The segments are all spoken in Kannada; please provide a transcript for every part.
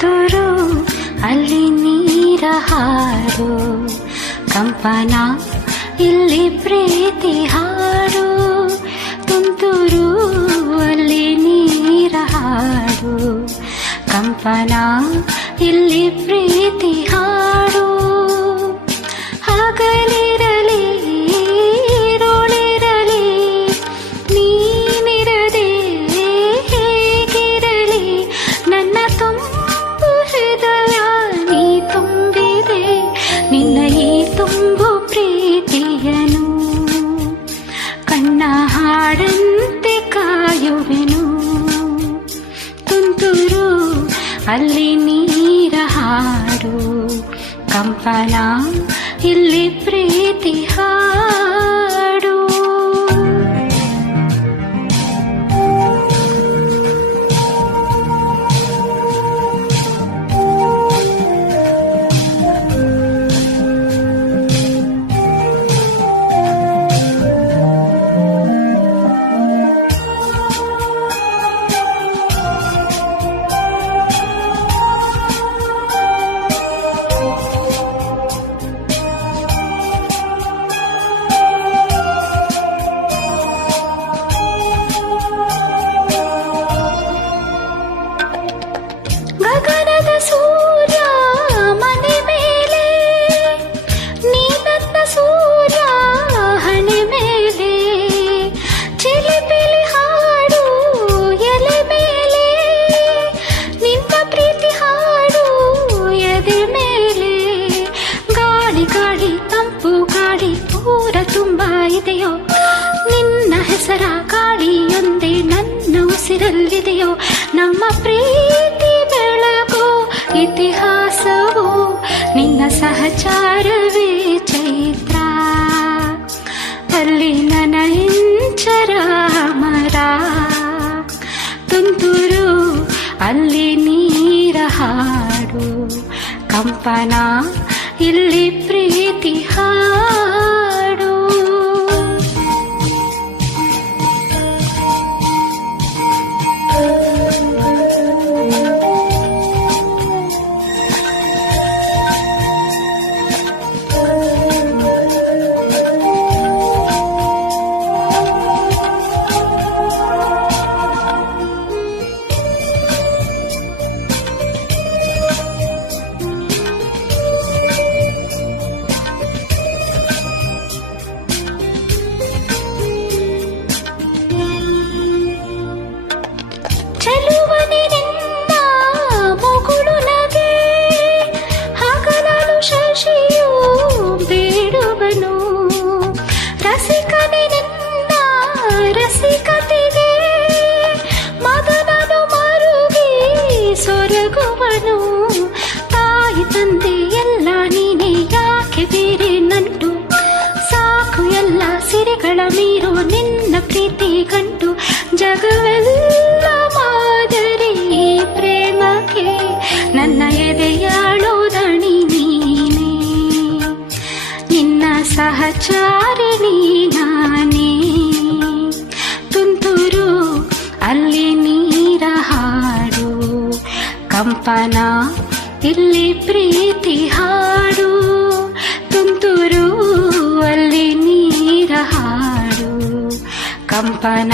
ತುಂತುರು ಅಲ್ಲಿ ನೀರ ಹಾಡು, ಕಂಪನ ಇಲ್ಲಿ ಪ್ರೀತಿ ಹಾಡು. ತುಂತುರು ಅಲ್ಲಿ ನೀರ ಹಾಡು, ಕಂಪನ ಇಲ್ಲಿ ಪ್ರೀತಿ ಹಾಡು. ಹಗಲಿರಲಿ ಇರುಳಿರಲಿ ನೀನಿರದೆ ಹೇಗಿರಲಿ, ನನ್ನ ತುಂಬು ಹೃದಯ ನೀ ತುಂಬಿದೆ, ನಿನ್ನ ಈ ತುಂಬು ಪ್ರೀತಿಯನು ಕಣ್ಣ ಹಾಡಂತೆ ಕಾಯುವೆನು. ತುಂತುರು ಅಲ್ಲಿ ನೀರ ಹಾಡು, ಕಂಪನ ಇಲ್ಲಿ ಪ್ರೀತಿ ಹಾಡು. ಗಗನದ ಸೂರ್ಯ ಮನೆ ಮೇಲೆ, ನೀ ನನ್ನ ಸೂರ್ಯ ಹಣೆ ಮೇಲೆ, ಚಿಲಿಪಿಲಿ ಹಾಡು ಎಲೆ ಮೇಲೆ, ನಿನ್ನ ಪ್ರೀತಿ ಹಾಡು ಎದೆ ಮೇಲೆ. ಗಾಳಿ ಗಾಳಿ ತಂಪು ಗಾಳಿ ಪೂರ ತುಂಬ ಇದೆಯೋ, ನಿನ್ನ ಹೆಸರ ಗಾಳಿಯೊಂದೇ ನನ್ನ ಉಸಿರಲ್ಲಿದೆಯೋ. ನಮ್ಮ ಪ್ರೀತಿ ಬೆಳಗೋ ಇತಿಹಾಸವು ನಿನ್ನ ಸಹಚಾರವೇ ಚೈತ್ರ, ಅಲ್ಲಿ ನನ್ನ ಇಂಚರ ಮರ. ತುಂತುರು ಅಲ್ಲಿ ನೀರ ಹಾಡು, ಕಂಪನ ಇಲ್ಲಿ ಪ್ರೀತಿ ಹಾಡು. ಚೆಲುವನೆ ನಿನ್ನ ಮುಗುಳು ನಗೆ, ಹಗಲಲು ಶಶಿಯು ಬೇಡುವನು. ರಸಿಕನೆ ನಿನ್ನ ರಸಿಕತೆಗೆ, ಮಗನನು ಮರುಗಿ ಸೊರಗುವನು. ತಾಯಿ ತಂದೆ ಎಲ್ಲ ನೀನೆ, ಯಾಕೆ ಬೇರೆ ನಂಟು, ಸಾಕು ಎಲ್ಲ ಸಿರಿಗಳ ಮೀರು ನಿನ್ನ ಪ್ರೀತಿ ಗಂಟು. ಜಗವೆಲ್ಲ ಮಾದರಿ ಪ್ರೇಮಕ್ಕೆ, ನನ್ನ ಎದೆಯಾಳೋ ದಣಿ ನೀನೇ, ನಿನ್ನ ಸಹಚಾರಿಣಿ ನಾನೇ. ತುಂತುರು ಅಲ್ಲಿ ನೀರ ಹಾಡು, ಕಂಪನ ಇಲ್ಲಿ ಪ್ರೀತಿ ಹಾಡು. ತುಂತುರು ಅಲ್ಲಿ ನೀರ ಹಾಡು, ಕಂಪನ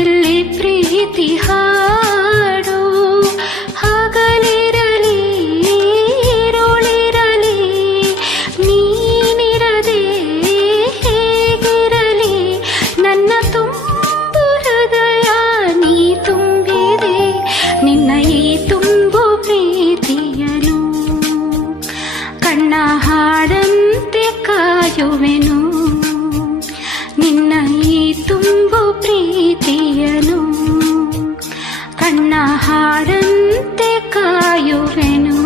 ಇಲ್ಲಿ ಪ್ರೀತಿ ಹಾಡು. ಹಗಲಿರಲಿ ಇರುಳಿರಲಿ ನೀನಿರದೆ ಹೇಗಿರಲಿ, ನನ್ನ ತುಂಬು ಹೃದಯ ನೀ ತುಂಬಿದೆ, ನಿನ್ನ ಈ ತುಂಬು ಪ್ರೀತಿಯನು ಕಣ್ಣ ಹಾಡಂತೆ ಕಾಯುವೆನು. ನಿನ್ನ ಈ ತುಂಬು ಪ್ರೀತಿಯನು ಕಣ್ಣ ಹಾಡಂತೆ ಕಾಯುವೆನು.